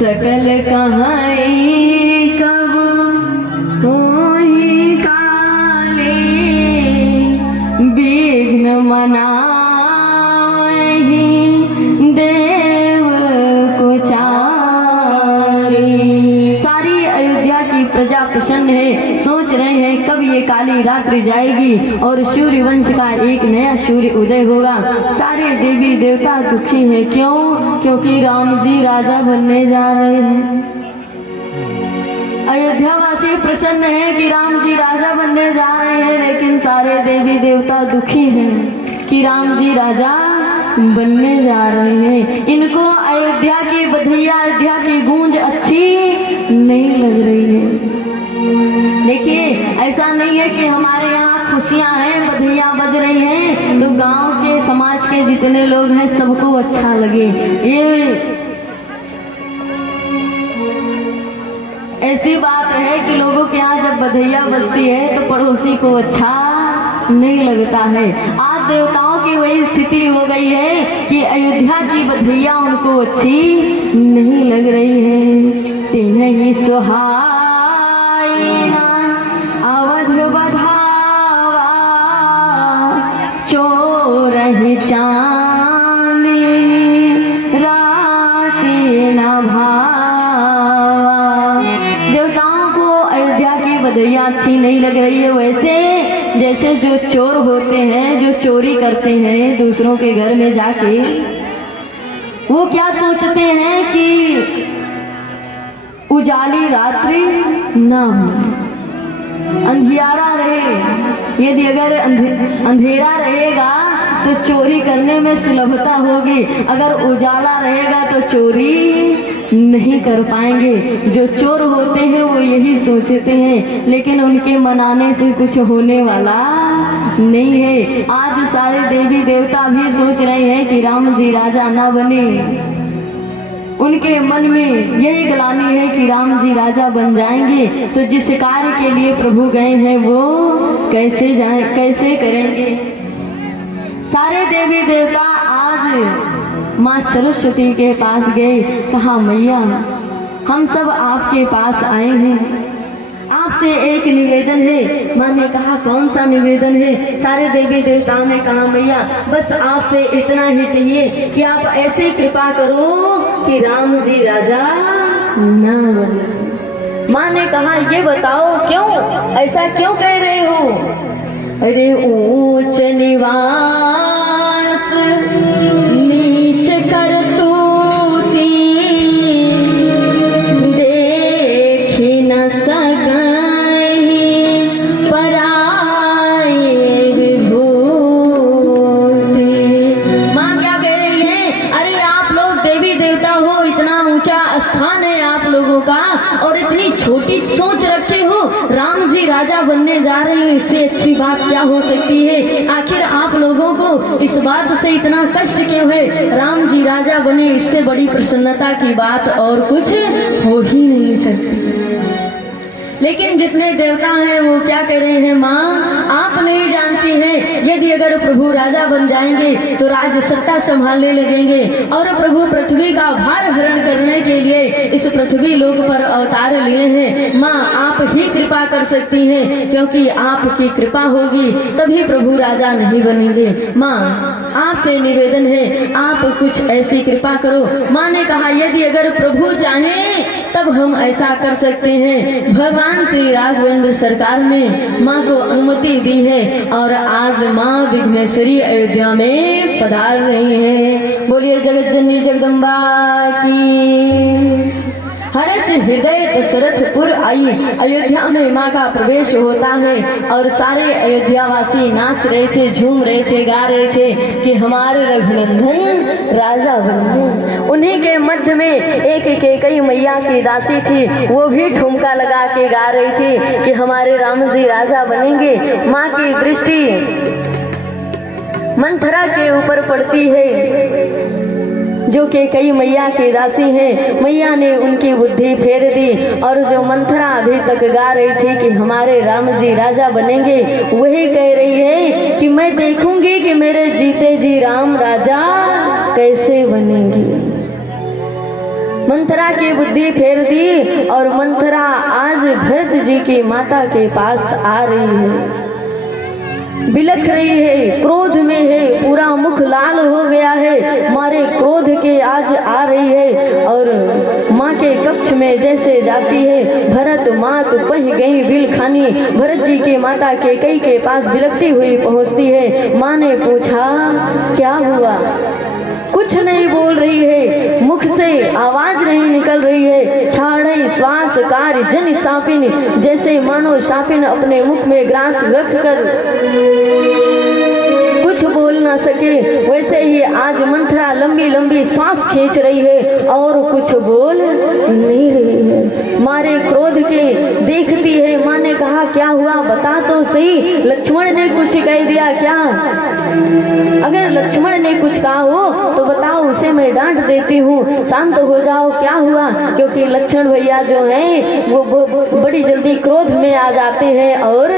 सकल कहाई कब होई काले, विघ्न मनाहि देव को चारे। सारी अयोध्या की प्रजा प्रसन्न है, सोच रहे हैं कब ये काली रात्रि जाएगी और सूर्य वंश का एक नया सूर्य उदय होगा। सारे देवी देवता दुखी हैं, क्यों? क्योंकि राम जी राजा बनने जा रहे हैं। अयोध्यावासी प्रसन्न हैं कि राम जी राजा बनने जा रहे हैं, लेकिन सारे देवी देवता दुखी हैं कि राम जी राजा बनने जा रहे हैं। इनको अयोध्या की बधैया, अयोध्या की गूंज अच्छी नहीं लग रही है। देखिए, ऐसा नहीं है कि हमारे यहाँ खुशियां हैं, बधैया बज रही हैं तो गांव के समाज के जितने लोग हैं सबको अच्छा लगे। ये ऐसी बात है कि लोगों के यहाँ जब बधैया बजती है तो पड़ोसी को अच्छा नहीं लगता है। आज देवताओं की वही स्थिति हो गई है कि अयोध्या की बधैया उनको अच्छी नहीं लग रही है। तिन्हीं ही सुहाइना अवध बधावा, चोरहि चांदी राति न भावा। देवताओं को अयोध्या की बधैया अच्छी नहीं लग रही है। वैसे जैसे जो चोर होते हैं, जो चोरी करते हैं दूसरों के घर में जाके, वो क्या सोचते हैं कि उजाली रात्रि ना हो, अंधियारा रहे। यदि अगर अंधेरा रहेगा तो चोरी करने में सुलभता होगी, अगर उजाला रहेगा तो चोरी नहीं कर पाएंगे। जो चोर होते हैं वो यही सोचते हैं, लेकिन उनके मनाने से कुछ होने वाला नहीं है। आज सारे देवी देवता भी सोच रहे हैं कि राम जी राजा ना बने। उनके मन में यही ग्लानि है कि राम जी राजा बन जाएंगे तो जिस कार्य के लिए प्रभु गए हैं वो कैसे जाए, कैसे करेंगे। सारे देवी देवता आज माँ सरस्वती के पास गए, कहा मैया हम सब आपके पास आए हैं, आपसे एक निवेदन है। माँ ने कहा कौन सा निवेदन है? सारे देवी देवताओं ने कहा मैया बस आपसे इतना ही चाहिए कि आप ऐसे कृपा करो कि राम जी राजा ना बने। माँ ने कहा ये बताओ क्यों, ऐसा क्यों कह रहे हो? अरे ऊंच निवास नीच करतूती, देखी न सकहि पराये विभूति। माँ क्या कह रही है? अरे आप लोग देवी देवता हो, इतना ऊंचा स्थान है आप लोगों का और इतनी छोटी सोच रखे हो, राम जी राजा बनने जा रहे हैं, इससे अच्छी बात क्या हो सकती है? आखिर आप लोगों को इस बात से इतना कष्ट क्यों है? राम जी राजा बने, इससे बड़ी प्रसन्नता की बात और कुछ हो ही नहीं सकती। लेकिन जितने देवता हैं वो क्या कह रहे हैं? माँ आप नहीं जानती हैं, यदि अगर प्रभु राजा बन जाएंगे तो राज्य सत्ता संभालने लगेंगे और प्रभु पृथ्वी का भार हरण करने के लिए इस पृथ्वी लोक पर अवतार लिए हैं। माँ आप ही कृपा कर सकती हैं, क्योंकि आपकी कृपा होगी तभी प्रभु राजा नहीं बनेंगे। माँ आपसे निवेदन है आप कुछ ऐसी कृपा करो। माँ ने कहा यदि अगर प्रभु चाहे तब हम ऐसा कर सकते हैं। भगवान श्री राघवेंद्र सरकार ने माँ को अनुमति दी है और आज माँ विघ्नेश्वरी अयोध्या में पधार रही है। बोलिए जगत जननी जगदम्बा की। हर्ष हृदय दशरथपुर आई। अयोध्या में माँ का प्रवेश होता है और सारे अयोध्यावासी नाच रहे थे, झूम रहे थे, गा रहे थे कि हमारे रघुनंदन राजा बने। उन्हीं के मध्य में एक कैकेयी मैया की दासी थी, वो भी ठुमका लगा के गा रही थी कि हमारे राम जी राजा बनेंगे। माँ की दृष्टि मंथरा के ऊपर पड़ती है, जो कि कई मैया की दासी हैं। मैया ने उनकी बुद्धि फेर दी और जो मंथरा अभी तक गा रही थी कि हमारे राम जी राजा बनेंगे, वही कह रही है कि मैं देखूंगी कि मेरे जीते जी राम राजा कैसे बनेंगे। मंथरा की बुद्धि फेर दी और मंथरा आज भरत जी की माता के पास आ रही है, बिलख रही है, क्रोध में है, पूरा मुख लाल हो गया है, मारे क्रोध के आज आ रही है। और माँ के कक्ष में जैसे जाती है, भरत माँ तो बह गई बिल खानी, भरत जी की माता कैकेयी के पास बिलखती हुई पहुँचती है। माँ ने पूछा क्या हुआ, कुछ नहीं बोल रही है, मुख से आवाज नहीं निकल रही है, छाड़ई श्वास कार्य जन सापिन, जैसे मानो सापिन अपने मुख में ग्रास रखकर कुछ बोल ना सके, वैसे ही आज मंथरा लंबी लंबी सांस खींच रही है और कुछ बोल नहीं रही है। मारे क्रोध के देखती है। माँ ने कहा क्या हुआ बता तो सही, लक्ष्मण ने कुछ कह दिया क्या? अगर लक्ष्मण ने कुछ कहा हो तो बताओ, उसे मैं डांट देती हूँ, शांत हो जाओ, क्या हुआ? क्योंकि लक्ष्मण भैया जो हैं वो बड़ी जल्दी क्रोध में आ जाते हैं और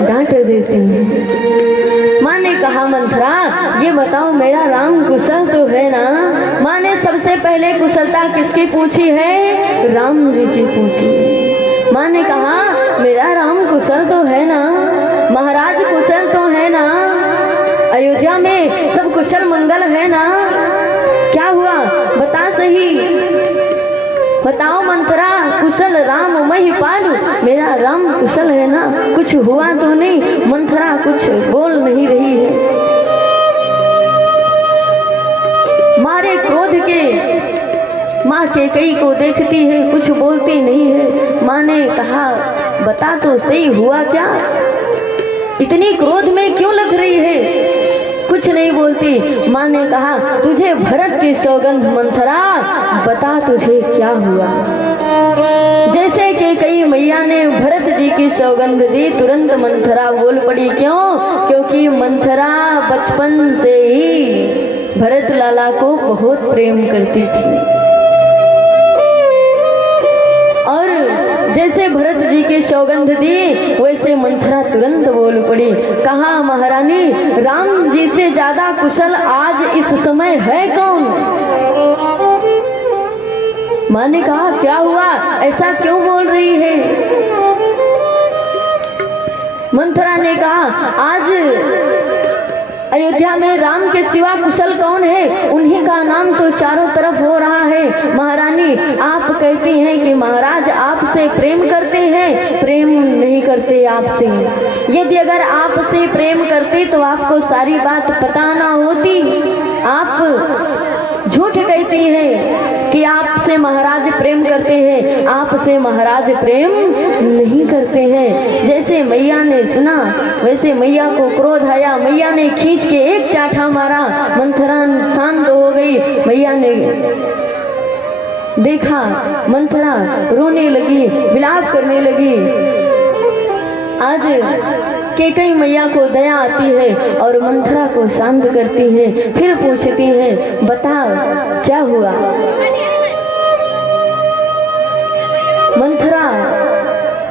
डांट देते हैं। माँ ने कहा मंथरा ये बताओ मेरा राम कुशल तो है ना? माँ ने सबसे पहले कुशलता किसकी पूछी है? राम जी की पूछी। माँ ने कहा मेरा राम कुशल तो है ना, महाराज कुशल तो है ना, अयोध्या में सब कुशल मंगल है ना? क्या हुआ बता सही, बताओ मंथरा, कुशल राम मही पालू, मेरा राम कुशल है ना? कुछ हुआ तो नहीं? मंथरा कुछ बोल नहीं रही है, मारे क्रोध के माँ कैकेयी को देखती है, कुछ बोलती नहीं है। माँ ने कहा बता तो सही हुआ क्या, इतनी क्रोध में क्यों लग रही है? कुछ नहीं बोलती। माँ ने कहा तुझे भरत की सौगंध मंथरा, बता तुझे क्या हुआ? जैसे कि कई मैया ने भरत जी की सौगंध दी, तुरंत मंथरा बोल पड़ी। क्यों? क्योंकि मंथरा बचपन से ही भरत लाला को बहुत प्रेम करती थी और जैसे भरत जी की सौगंध दी वैसे मंथरा तुरंत बोल पड़ी। कहा महारानी राम जी से ज्यादा कुशल आज इस समय है कौन? माँ ने कहा क्या हुआ, ऐसा क्यों बोल रही है? मंथरा ने कहा आज अयोध्या में राम के सिवा कुशल कौन है? उन्हीं का नाम तो चारों तरफ हो रहा है। महारानी आप कहती हैं कि महाराज आपसे प्रेम करते हैं, प्रेम नहीं करते आपसे। यदि अगर आपसे प्रेम करते तो आपको सारी बात पता ना होती। आप झूठ कहती हैं कि आपसे महाराज प्रेम करते हैं, आपसे महाराज प्रेम नहीं करते हैं। जैसे मैया ने सुना वैसे मैया को क्रोध आया, मैया ने खींच के एक चाटा मारा, मंथरा शांत हो गई। मैया ने देखा मंथरा रोने लगी, विलाप करने लगी। आज कैकेयी मैया को दया आती है और मंथरा को शांत करती है। फिर पूछती है बताओ क्या हुआ? मंथरा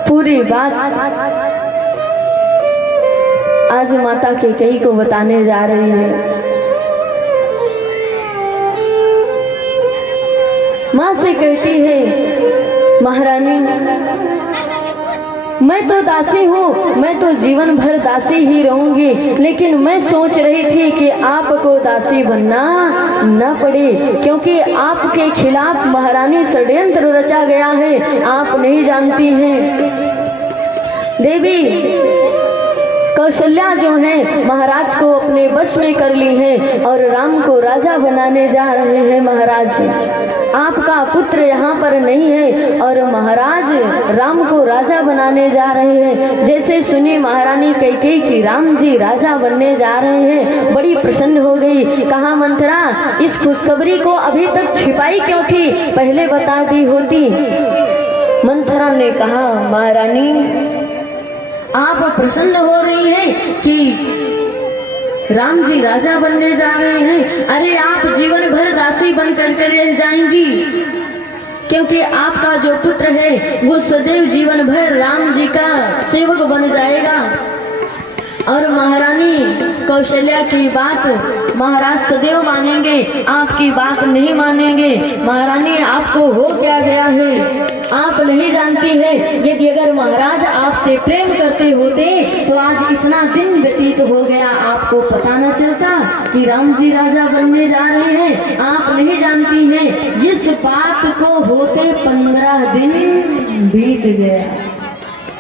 पूरी बात आज माता कैकेयी को बताने जा रही है। माँ से कहती है महारानी मैं तो दासी हूँ, मैं तो जीवन भर दासी ही रहूंगी, लेकिन मैं सोच रही थी कि आपको दासी बनना न पड़े, क्योंकि आपके खिलाफ महारानी षड्यंत्र रचा गया है। आप नहीं जानती हैं देवी कौशल्या जो है महाराज को अपने वश में कर ली है और राम को राजा बनाने जा रहे हैं। महाराज आपका पुत्र यहाँ पर नहीं है और महाराज राम को राजा बनाने जा रहे हैं। जैसे सुनी महारानी कैकेयी की राम जी राजा बनने जा रहे हैं, बड़ी प्रसन्न हो गई। कहा मंथरा इस खुशखबरी को अभी तक छिपाई क्यों थी, पहले बता दी होती। मंथरा ने कहा महारानी आप प्रसन्न हो रही हैं कि राम जी राजा बनने जा रहे हैं। अरे आप जीवन भर दासी बनकर रह जाएंगी, क्योंकि आपका जो पुत्र है वो सदैव जीवन भर राम जी का सेवक बन जाएगा। और महारानी कौशल्या की बात महाराज सदैव मानेंगे, आपकी बात नहीं मानेंगे। महारानी आपको हो क्या गया है आप नहीं जानती है। यदि अगर महाराज आपसे प्रेम करते होते तो आज इतना दिन व्यतीत हो गया, आपको पता न चलता कि राम जी राजा बनने जा रहे हैं। आप नहीं जानती हैं इस बात को होते 15 दिन बीत गया।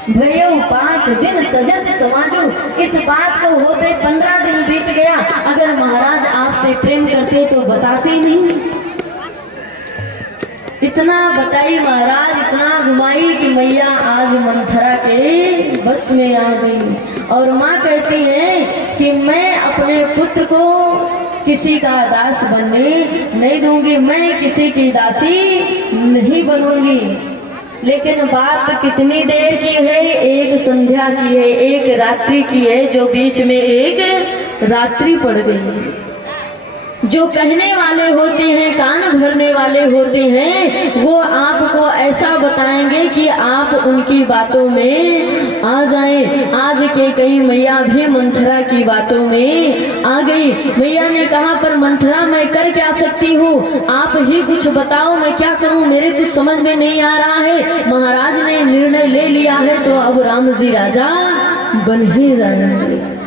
भयो 5 दिन सजत समाजो, इस बात को होते 15 दिन बीत गया। अगर महाराज आपसे प्रेम करते तो बताते नहीं। इतना बताई महाराज, इतना घुमाई कि मैया आज मंथरा के बस में आ गई। और माँ कहती है कि मैं अपने पुत्र को किसी का दास बनने नहीं दूंगी, मैं किसी की दासी नहीं बनूंगी। लेकिन बात कितनी देर की है? एक संध्या की है, एक रात्रि की है, जो बीच में एक रात्रि पड़ गई। जो कहने वाले होते हैं, कान भरने वाले होते हैं, वो आपको ऐसा बताएंगे कि आप उनकी बातों में आ जाएं। आज के कई मैया भी मंथरा की बातों में आ गई। मैया ने कहा पर मंथरा मैं कर क्या सकती हूँ, आप ही कुछ बताओ, मैं क्या करूँ, मेरे कुछ समझ में नहीं आ रहा है। महाराज ने निर्णय ले लिया है तो अब राम जी राजा बन ही जाएंगे।